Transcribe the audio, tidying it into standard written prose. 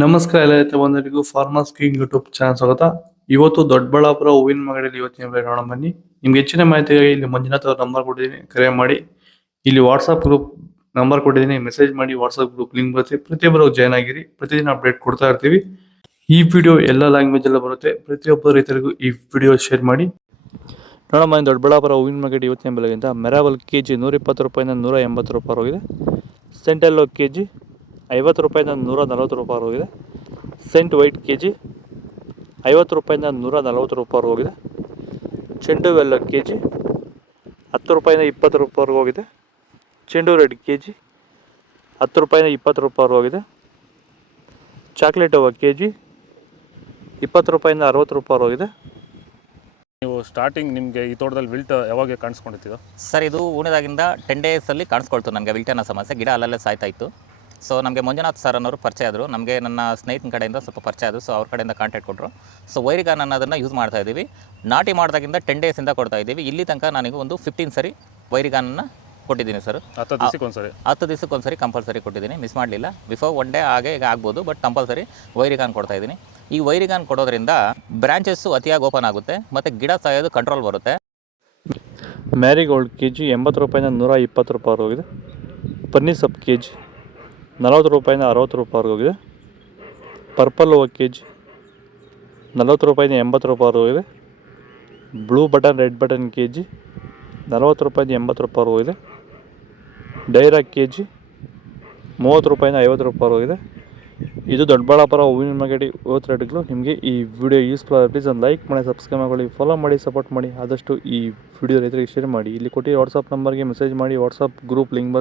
ನಮಸ್ಕಾರ ಎಲ್ಲ ರೈತ ಬಂಧುಗಳಿಗೂ ಫಾರ್ಮರ್ಸ್ ಕಿಂಗ್ ಯೂಟ್ಯೂಬ್ ಚಾನಲ್ ಸ್ವಾಗತ. ಇವತ್ತು ದೊಡ್ಡಬಳ್ಳಾಪುರ ಹೂವಿನ ಮಾರ್ಕೆಟಲ್ಲಿ ಇವತ್ತಿನ ಬೆಲೆ ನೋಡೋಣ ಬನ್ನಿ. ನಿಮ್ಗೆ ಹೆಚ್ಚಿನ ಮಾಹಿತಿಗಾಗಿ ಇಲ್ಲಿ ಮಂಜುನಾಥ್ ಅವ್ರ ನಂಬರ್ ಕೊಟ್ಟಿದ್ದೀನಿ, ಕರೆ ಮಾಡಿ. ಇಲ್ಲಿ ವಾಟ್ಸ್ಆಪ್ ಗ್ರೂಪ್ ನಂಬರ್ ಕೊಟ್ಟಿದ್ದೀನಿ, ಮೆಸೇಜ್ ಮಾಡಿ. ವಾಟ್ಸ್ಆಪ್ ಗ್ರೂಪ್ ಲಿಂಕ್ ಬರುತ್ತೆ, ಪ್ರತಿಯೊಬ್ಬರು ಜಾಯ್ನ್ ಆಗಿರಿ. ಪ್ರತಿದಿನ ಅಪ್ಡೇಟ್ ಕೊಡ್ತಾ ಇರ್ತೀವಿ. ಈ ವಿಡಿಯೋ ಎಲ್ಲ ಲ್ಯಾಂಗ್ವೇಜ್ ಎಲ್ಲ ಬರುತ್ತೆ. ಪ್ರತಿಯೊಬ್ಬ ರೈತರಿಗೂ ಈ ವಿಡಿಯೋ ಶೇರ್ ಮಾಡಿ. ನೋಡಮ್ಮ, ದೊಡ್ಡಬಳ್ಳಾಪುರ ಹೂವಿನ ಮಾರ್ಕೆಟ್ ಇವತ್ತಿನ ಬೆಲೆಗಿಂತ ಮೆರಾವಲ್ ಕೆಜಿ 120 ರೂಪಾಯಿಂದ 180 ರೂಪಾಯಿ ಹೋಗಿದೆ. ಸೆಂಟೆಲ್ಲೋ ಕೆಜಿ 50 ರೂಪಾಯಿಂದ 140 ರೂಪಾಯಿ ಹೋಗಿದೆ. ಸೆಂಟ್ ವೈಟ್ ಕೆಜಿ 50 ರೂಪಾಯಿಂದ 140 ರೂಪಾಯಿ ಹೋಗಿದೆ. ಚೆಂಡು ವೆಲ್ಲ ಕೆಜಿ 10 ರೂಪಾಯಿಂದ 20 ರೂಪಾಯಿ ಹೋಗಿದೆ. ಚೆಂಡು ರೆಡ್ ಕೆಜಿ 10 ರೂಪಾಯಿಂದ 20 ರೂಪಾಯಿ ಹೋಗಿದೆ. ಚಾಕ್ಲೇಟ್ ಹೂವು ಕೆಜಿ 20 ರೂಪಾಯಿಂದ 60 ರೂಪಾಯಿ ಹೋಗಿದೆ. ನೀವು ಸ್ಟಾರ್ಟಿಂಗ್ ನಿಮಗೆ ಈ ತೋಟದಲ್ಲಿ ವಿಲ್ಟ್ ಯಾವಾಗ ಕಾಣಿಸ್ಕೊಂಡಿದ್ದೀರಾ ಸರ್? ಇದು ಹೂಣಿದಾಗಿಂದ 10 ಡೇಸಲ್ಲಿ ಕಾಣಿಸ್ಕೊಳ್ತು ನನಗೆ ವಿಲ್ಟ್ ಅನ್ನೋ ಸಮಸ್ಯೆ. ಗಿಡ ಅಲ್ಲಲ್ಲೇ ಸಾಯ್ತಾ ಇತ್ತು. ಸೊ ನಮಗೆ ಮಂಜುನಾಥ್ ಸರ್ ಅನ್ನೋರು ಪರಿಚಯ ಆದರು, ನಮಗೆ ನನ್ನ ಸ್ನೇಹಿತನ ಕಡೆಯಿಂದ ಸ್ವಲ್ಪ ಪರಿಚಯ ಆದರು. ಸೊ ಅವ್ರ ಕಡೆಯಿಂದ ಕಾಂಟ್ಯಾಕ್ಟ್ ಕೊಟ್ಟರು. ಸೊ ವೈರಿಗಾನ್ ಅನ್ನೋದನ್ನು ಯೂಸ್ ಮಾಡ್ತಾ ಇದ್ದೀವಿ. ನಾಟಿ ಮಾಡಿದಾಗಿಂದ 10 ಡೇಸಿಂದ ಕೊಡ್ತಾ ಇದ್ದೀವಿ. ಇಲ್ಲಿ ತನಕ ನನಗೆ ಒಂದು 15 ಸರಿ ವೈರಿಗಾನನ್ನು ಕೊಟ್ಟಿದ್ದೀನಿ ಸರ್. 10 ದಿವಸಕ್ಕೆ ಒಂದ್ಸರಿ ಕಂಪಲ್ಸರಿ ಕೊಟ್ಟಿದ್ದೀನಿ, ಮಿಸ್ ಮಾಡಲಿಲ್ಲ. ಬಿಫೋರ್ 1 ಡೇ ಹಾಗೆ ಈಗ ಆಗ್ಬೋದು, ಬಟ್ ಕಂಪಲ್ಸರಿ ವೈರಿಗಾನ್ ಕೊಡ್ತಾ ಇದ್ದೀನಿ. ಈ ವೈರಿಗಾನ್ ಕೊಡೋದ್ರಿಂದ ಬ್ರಾಂಚಸ್ಸು ಅತಿಯಾಗಿ ಓಪನ್ ಆಗುತ್ತೆ ಮತ್ತು ಗಿಡ ಸಾಯೋದು ಕಂಟ್ರೋಲ್ ಬರುತ್ತೆ. ಮ್ಯಾರಿಗೋಲ್ಡ್ ಕೆಜಿ 80 ರೂಪಾಯಿಂದ 120 ರೂಪಾಯಿ ಹೋಗಿದೆ. ಪನ್ನೀರ್ ಸೊಪ್ಪು ಕೆಜಿ 40 ರೂಪಾಯಿಂದ 60 ರೂಪಾಯಿ ಹೋಗಿದೆ. ಪರ್ಪಲ್ ಹೂವು ಕೆಜಿ 40 ರೂಪಾಯಿಂದ 80 ರೂಪಾಯಿ ಹೋಗಿದೆ. Blue button red button KG 40 ರೂಪಾಯಿಂದ 80 ರೂಪಾಯಿ ಹೋಗಿದೆ. ಡೈರಾ ಕೆಜಿ 30 ರೂಪಾಯಿಂದ 50 ರೂಪಾಯಿ ಹೋಗಿದೆ. ಇದು ದೊಡ್ಡಬಳ್ಳಾಪುರ ಹೂವಿನ ಮಾರ್ಕೆಟ್ ಇವತ್ತು ರೇಟ್ಗಳು. ನಿಮಗೆ ಈ ವಿಡಿಯೋ ಯೂಸ್ಫುಲ್ ಆದರೆ ಪ್ಲೀಸ್ ಒಂದು ಲೈಕ್ ಮಾಡಿ, ಸಬ್ಸ್ಕ್ರೈಬ್ ಮಾಡಿ, ಫಾಲೋ ಮಾಡಿ, ಸಪೋರ್ಟ್ ಮಾಡಿ. ಆದಷ್ಟು ಈ ವಿಡಿಯೋ ರೈತರಿಗೆ ಶೇರ್ ಮಾಡಿ. ಇಲ್ಲಿ ಕೊಟ್ಟಿರೋ ವಾಟ್ಸಪ್ ನಂಬರ್ಗೆ ಮೆಸೇಜ್ ಮಾಡಿ. WhatsApp group link